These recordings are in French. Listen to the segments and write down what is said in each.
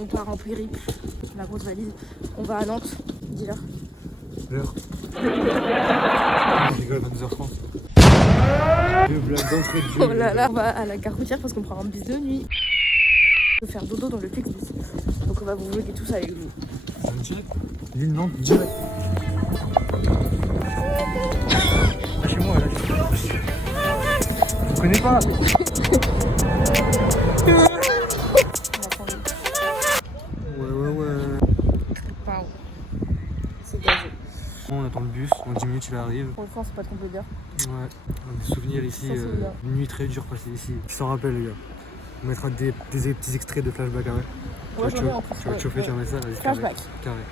On part en périple, la grosse valise. On va à Nantes, dis-leur. L'heure. Je rigole, 22h30. Deux blagues d'entrée de jeu. Oh là là, on va à la gare routière parce qu'on prend un bus de nuit. On va faire dodo dans le Flixbus. Donc on va vous vlogger tout ça avec vous. L'île Nantes, direct. Lâchez-moi, lâchez-moi. Je connais pas. Ouais. Waouh. C'est gagé. On attend le bus, dans 10 minutes il arrive. Pour le fond, c'est pas ce qu'on peut dire. Ouais, on a des souvenirs ici, une nuit très dure passée ici. Qui s'en rappelle les gars. On mettra des petits extraits de flashback après. Ouais, tu vas te chauffer, tu vas mettre ça, vas-y. Flashback. Carré.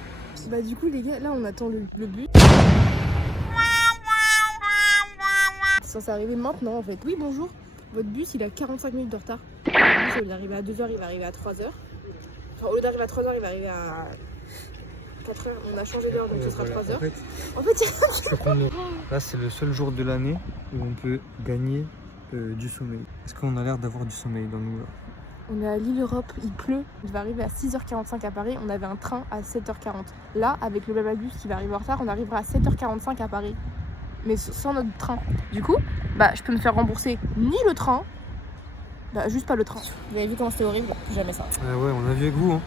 Bah du coup les gars, là on attend le bus. C'est censé arriver maintenant en fait. Oui bonjour, votre bus il a 45 minutes de retard. Le bus il est arrivé à 2h, il va arriver à 3h. Enfin au lieu d'arriver à 3h, il va arriver à 4h. On a changé d'heure donc ce sera 3h. En fait, là c'est le seul jour de l'année où on peut gagner du sommeil. Est-ce qu'on a l'air d'avoir du sommeil dans nous là? on est à Lille Europe, il pleut. Il va arriver à 6h45 à Paris. On avait un train à 7h40. Là, avec le Blabla Bus qui va arriver en retard, on arrivera à 7h45 à Paris. Mais sans notre train. Du coup, bah je peux me faire rembourser ni le train, bah juste pas le train. Vous avez vu comment c'était horrible? Plus jamais ça. Ouais, on a vu avec vous hein.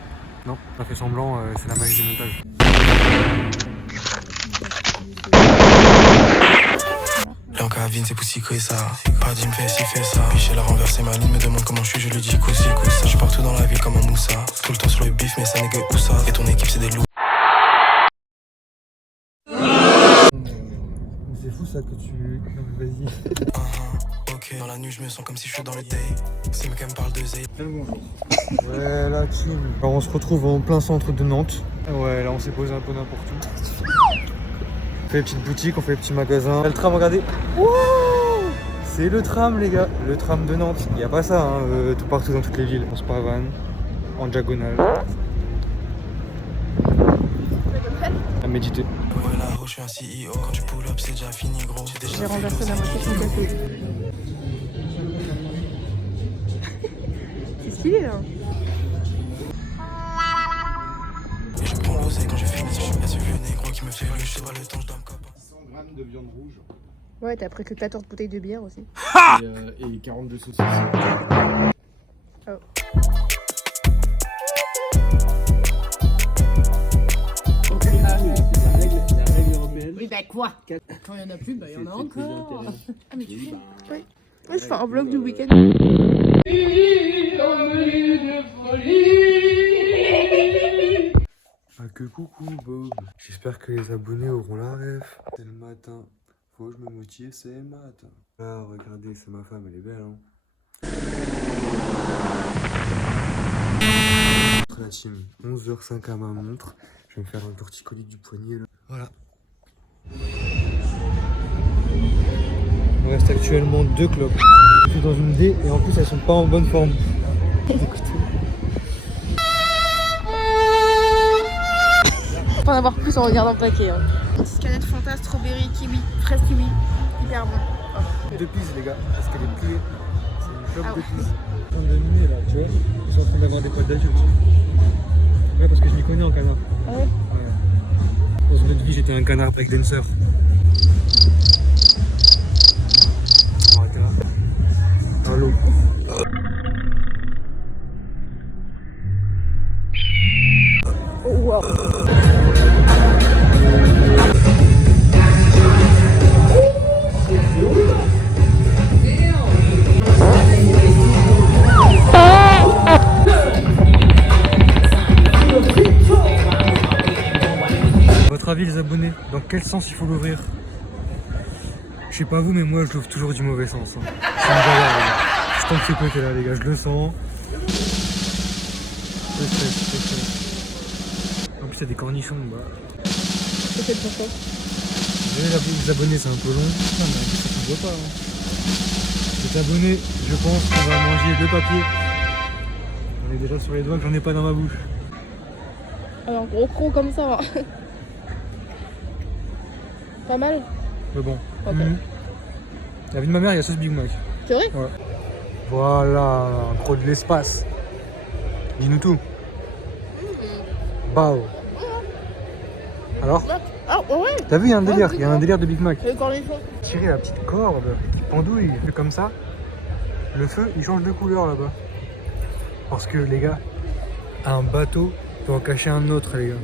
Non, on a fait semblant, c'est la magie du montage. Là en cabine c'est poussi que ça. Pardi me fait ci fait ça. Michel a renversé ma ligne, me demande comment je suis, je lui dis coussi ça. Je suis partout dans la ville comme un moussa. Tout le temps sur le bif mais ça n'est que où ça. Et ton équipe c'est des loups. C'est fou ça que tu... Non mais vas-y. Ok, dans la nuit je me sens comme si je suis dans le day. C'est mec qui me parle de Zay. Ouais la team. Alors on se retrouve en plein centre de Nantes. Ouais là on s'est posé un peu n'importe où. On fait les petites boutiques, on fait les petits magasins. Le tram, regardez. Wow, c'est le tram les gars. Le tram de Nantes. Il n'y a pas ça hein, tout partout dans toutes les villes. On se pavane en diagonale. À méditer. Ouais là je suis un CEO. Quand tu pull up c'est déjà fini gros. J'ai renversé la moitié de mon café. C'est stylé là. Et je prends l'osé quand je finis. Je suis pas ce vieux négro qui me fait hurler. Je sais pas le temps je donne cop. 100 grammes de viande rouge. Ouais, t'as pris que 14 bouteilles de bière aussi. Et 42 saucisses. Oh. La règle européenne. Oui, bah quoi? Quand il y en a plus, bah il y en a encore. Ah, mais tu fais. Ouais. Ouais, je fais un vlog du week-end. Ah que coucou Bob. J'espère que les abonnés auront la ref. C'est le matin. Faut que je me motive, c'est le matin. Ah regardez, c'est ma femme, elle est belle hein. La team, 11h05 à ma montre. Je vais me faire un torticolis du poignet là. Voilà. Il me reste actuellement 2 clopes. Je suis dans une D et en plus elles sont pas en bonne forme. Faut en avoir plus en regardant le paquet. Hein. Petite canette Fanta, strawberry, kiwi, fraise kiwi. Hyper bon. Oh. 2 pises les gars, parce qu'elle est pliée. C'est une clope Ah de ouais. pises. En train de nuit là, tu vois. Ils sont en train d'avoir des potes d'adultes. Ouais, parce que je m'y connais en canard. Ah ouais? Ouais. Dans une autre vie, j'étais un canard breakdancer. On va arrêter là. Allô. Oh, wow. Votre avis les abonnés, dans quel sens il faut l'ouvrir? Je sais pas vous mais moi je l'ouvre toujours du mauvais sens. Hein. C'est une galère les gars. Je tombe de ce côté là les gars, je le sens. Je stresse. En plus il y a des cornichons bah. C'est quel pourquoi? Les abonnés c'est un peu long. Non mais ça se voit pas. Hein. Les abonnés, je pense qu'on va manger le papier. On est déjà sur les doigts que j'en ai pas dans ma bouche. Alors gros croc comme ça. Pas mal? Mais bon. Ok. La vie de ma mère, il y a sauce Big Mac. C'est vrai? Ouais. Voilà, gros de l'espace. Dis-nous tout. Bao. Alors, Ah ouais. t'as vu, il y a un délire, il y a un délire de Big Mac. Les cornichons. Tirer la petite corde qui pendouille comme ça, le feu il change de couleur là-bas. Parce que les gars, un bateau peut en cacher un autre les gars.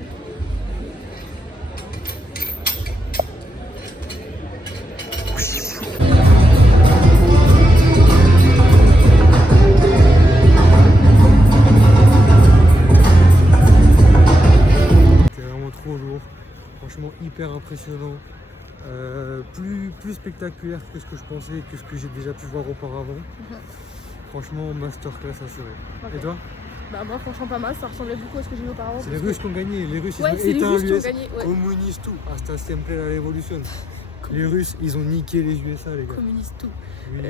C'était vraiment trop lourd, franchement hyper impressionnant. Plus spectaculaire que ce que je pensais, que ce que j'ai déjà pu voir auparavant. Franchement, masterclass assuré. Ok. Et toi? Bah moi franchement pas mal, ça ressemblait beaucoup à ce que j'ai vu auparavant. C'est les parce Russes qui ont gagné. Les Russes, que- Ouais, ils c'est ont les éteint Russes qui ont l'US. gagné. Ouais. Communiste tout. Hasta siempre la révolution. Les Russes, ils ont niqué les USA, les gars. Communiste tout. Oui.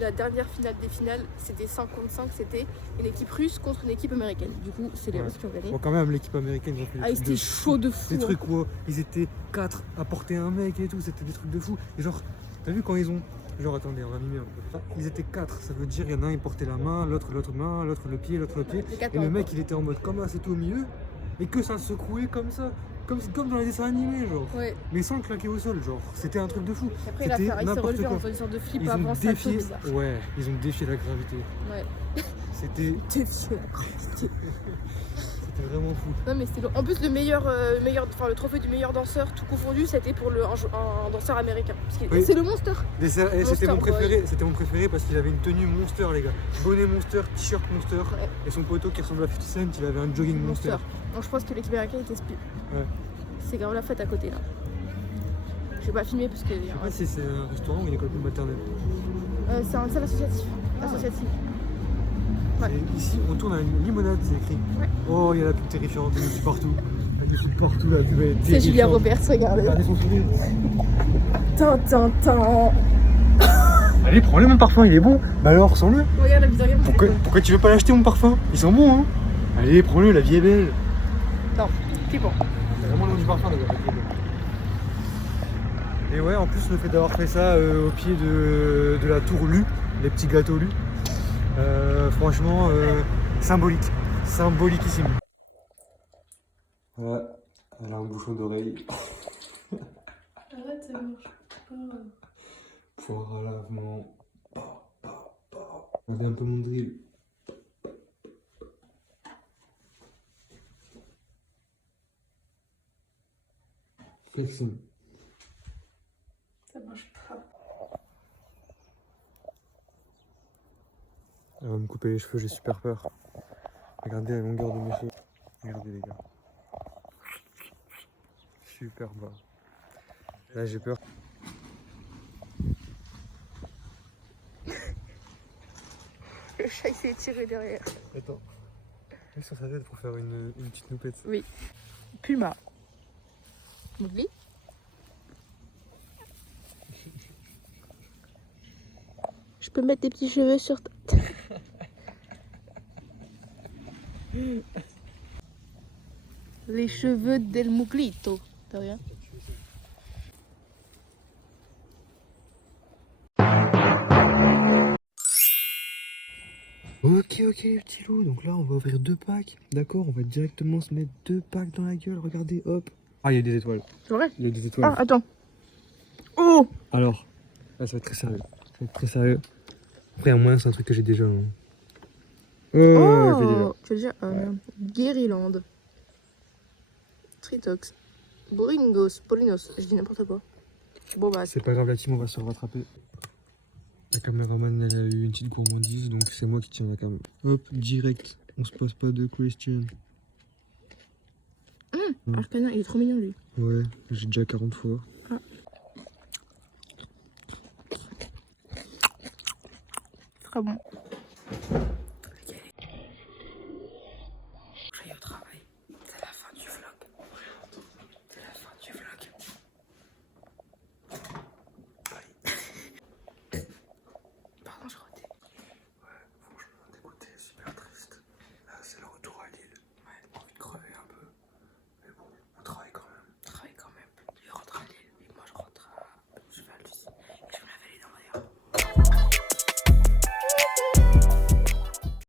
La dernière finale des finales, c'était 5 contre 5, c'était une équipe russe contre une équipe américaine. Du coup, c'est les Ouais. Russes qui ont gagné. Bon, quand même, l'équipe américaine, ils ont fait des Ah, ils trucs étaient de chauds de fou. Des hein. trucs où ils étaient 4 à porter un mec et tout, c'était des trucs de fou. Et genre, t'as vu quand ils ont. Genre, attendez, on va mimer un peu. Ils étaient 4, ça veut dire, il y en a un, il portait la main, l'autre main, l'autre le pied, l'autre le pied. Les quatre Et le mains, mec, quoi. il était en mode comme ça, tout au milieu. Et que ça secouait comme ça. Comme dans les dessins animés, genre. Ouais. Mais sans claquer au sol, genre. C'était un truc de fou. Après, il a C'était fait, il s'est n'importe relevé quoi. en faisant une sorte de flip Ils avant ont ça, défié. bizarre. Ouais, ils ont défié la gravité. Ouais. C'était Défié la gravité. vraiment fou. Non mais c'était lourd. En plus le le trophée du meilleur danseur tout confondu, c'était pour un danseur américain. Parce que Oui. c'est le Monster. Et c'était Monster mon Boy. préféré, parce qu'il avait une tenue Monster, les gars. Bonnet Monster, t-shirt Monster. Ouais. Et son poteau qui ressemble à 50 Cent, il avait un jogging Monster. Donc je pense que l'équipe américaine était Ouais. C'est grave la fête à côté là. Je vais pas filmer parce que Je sais pas si c'est un restaurant ou une école maternelle. c'est un salle associatif. Associatif. Ouais. Et ici, on tourne à une limonade, c'est écrit. Ouais. Oh, il y a la pub terrifiante, il y a des pubs partout. Il y a des pubs partout, la pub est terrifiante. C'est Julia Roberts, regardez. Regardez son sourire. Tintin. Allez, prends-le, mon parfum, il est bon. Bah alors, sens-le. Regarde la vidéo. Pourquoi tu veux pas l'acheter, mon parfum? Ils sont bons, hein. Allez, prends-le, la vie est belle. Non, c'est bon. C'est vraiment le nom du parfum, les gars. Et ouais, en plus, le fait d'avoir fait ça au pied de la tour Lu, les petits gâteaux Lu, franchement, symbolique. Symboliquissime. Voilà, elle a un bouchon d'oreille. Arrête, ça marche pas. Poire à lavement. Regardez un peu mon drill. Flexing. Ça marche pas. Elle va me couper les cheveux, j'ai super peur. Regardez la longueur de mes cheveux. Regardez les gars. Super bas. Là j'ai peur. Le chat il s'est tiré derrière. Attends. Mets sur sa tête pour faire une petite noupette. Oui. Puma. Oublie. Je peux mettre des petits cheveux sur ta... Les cheveux del Muglito. T'as rien? Ok, petit loup, donc là on va ouvrir 2 packs, d'accord? On va directement se mettre 2 packs dans la gueule, regardez, hop. Ah, il y a des étoiles. C'est vrai? Il y a des étoiles. Ah, attends. Oh! Alors, là ça va être très sérieux. Ça va être très sérieux. Après, à moins, c'est un truc que j'ai déjà. Hein. Je l'ai déjà. Tu veux dire Guériland. Tritox. Boringos. Polinos. Je dis n'importe quoi. Bon bah, C'est pas grave, la team, on va se rattraper. La caméraman, elle a eu une petite gourmandise, donc c'est moi qui tiens la caméra. Hop, direct. On se pose pas de question. Arcana, il est trop mignon lui. Ouais, j'ai déjà 40 fois. Très bon.